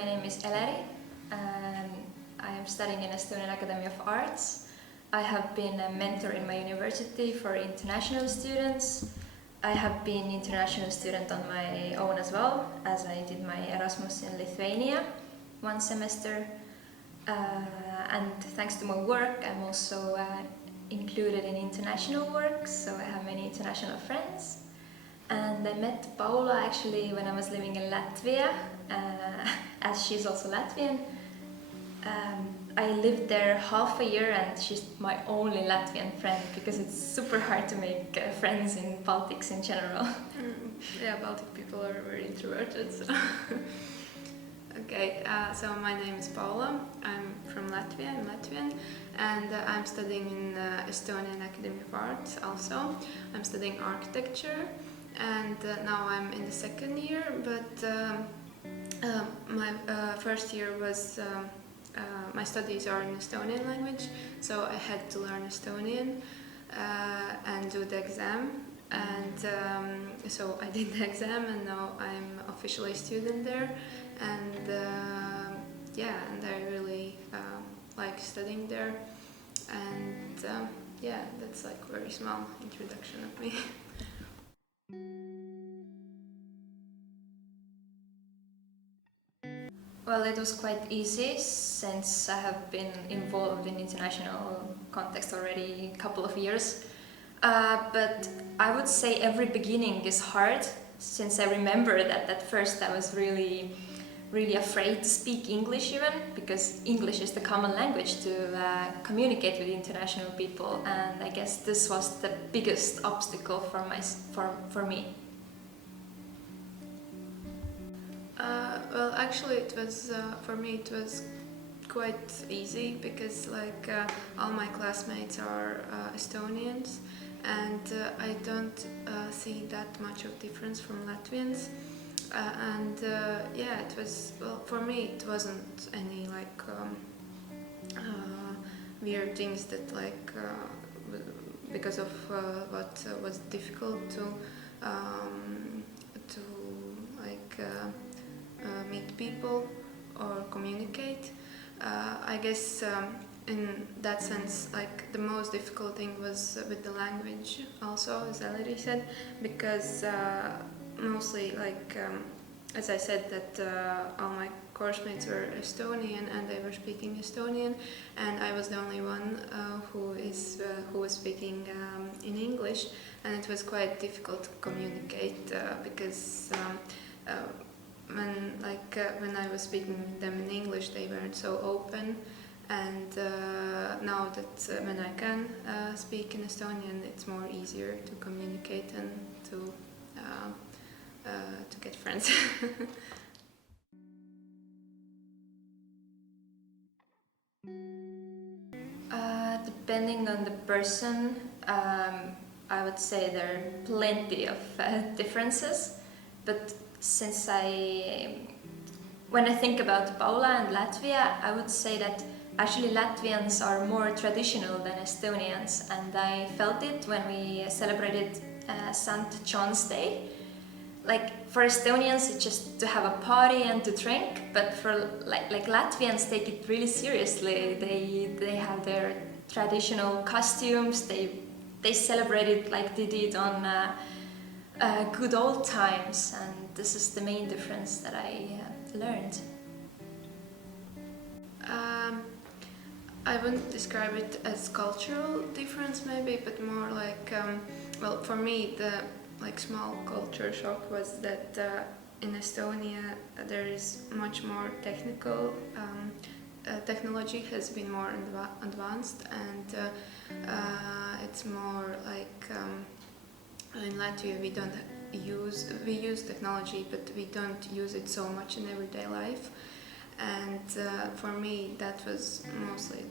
my name is Eleri and I am studying in Estonian Academy of Arts. I have been a mentor in my university for international students. I have been international student on my own as well, as I did my Erasmus in Lithuania one semester. And thanks to my work, I'm also included in international work, so I have many international friends. And I met Paula actually when I was living in Latvia, as she's also Latvian. I lived there half a year and she's my only Latvian friend because it's super hard to make friends in Baltics in general. Yeah, Baltic people are very introverted. So. Okay, so my name is Paula. I'm from Latvia, I'm Latvian, and I'm studying in Estonian Academy of Arts also. I'm studying architecture, and now I'm in the second year, but my first year was, my studies are in Estonian language, so I had to learn Estonian and do the exam. And so I did the exam, and now I'm officially a student there. And yeah, and I really like studying there. And yeah, that's like a very small introduction of me. Well, it was quite easy since I have been involved in international context already a couple of years. But I would say every beginning is hard, since I remember that at first I was really afraid to speak English even, because English is the common language to communicate with international people, and I guess this was the biggest obstacle for me. Well, actually, it was for me. It was quite easy because all my classmates are Estonians, and I don't see that much of difference from Latvians. And yeah, it was, well, for me it wasn't any weird things that because of what was difficult to meet people or communicate. I guess in that sense, the most difficult thing was with the language also, as Ellery said, because mostly as I said, that all my course mates were Estonian and they were speaking Estonian, and I was the only one who was speaking in English, and it was quite difficult to communicate because when I was speaking with them in English, they weren't so open. And now that when I can speak in Estonian, it's more easier to communicate and to get friends. Depending on the person, I would say there are plenty of differences, but since when I think about Paula and Latvia, I would say that actually Latvians are more traditional than Estonians, and I felt it when we celebrated St. John's Day. Like for Estonians, it's just to have a party and to drink, but for like Latvians take it really seriously. They have their traditional costumes. They celebrate it like they did on good old times, and this is the main difference that I learned. I wouldn't describe it as cultural difference maybe, but more well, for me the small culture shock was that in Estonia there is much more technical technology has been more advanced, and it's more in Latvia we use technology, but we don't use it so much in everyday life. And for me, that was mostly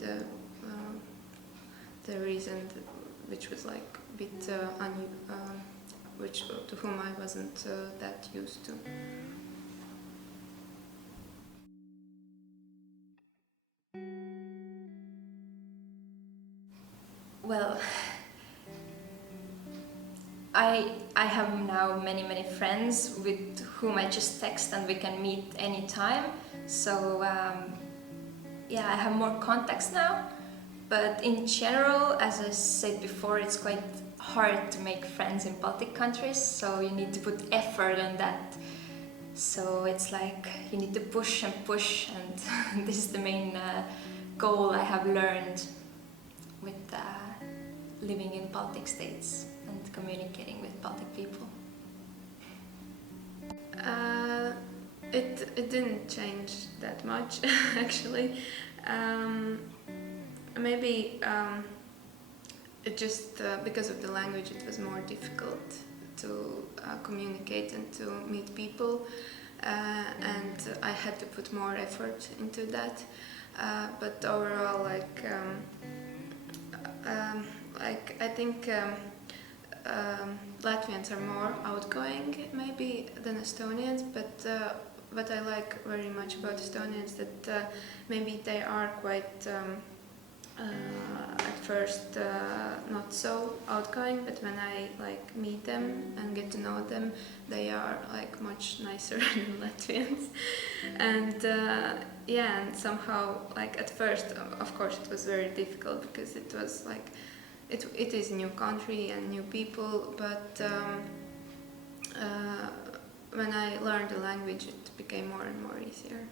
the reason, which was a bit to whom I wasn't that used to. Well, I have now many friends with whom I just text and we can meet anytime. So yeah, I have more contacts now. But in general, as I said before, it's quite hard to make friends in Baltic countries. So you need to put effort on that. So it's like you need to push and push, and this is the main goal I have learned with living in Baltic states and communicating with Baltic people. It didn't change that much actually. Maybe it just because of the language it was more difficult to communicate and to meet people, and I had to put more effort into that. But overall, I think Latvians are more outgoing maybe than Estonians, but what I like very much about Estonians that maybe they are quite at first not so outgoing, but when I like meet them and get to know them, they are like much nicer than Latvians. And yeah, and somehow like at first of course it was very difficult because it was like it is a new country and new people, but when I learned the language it became more and more easier.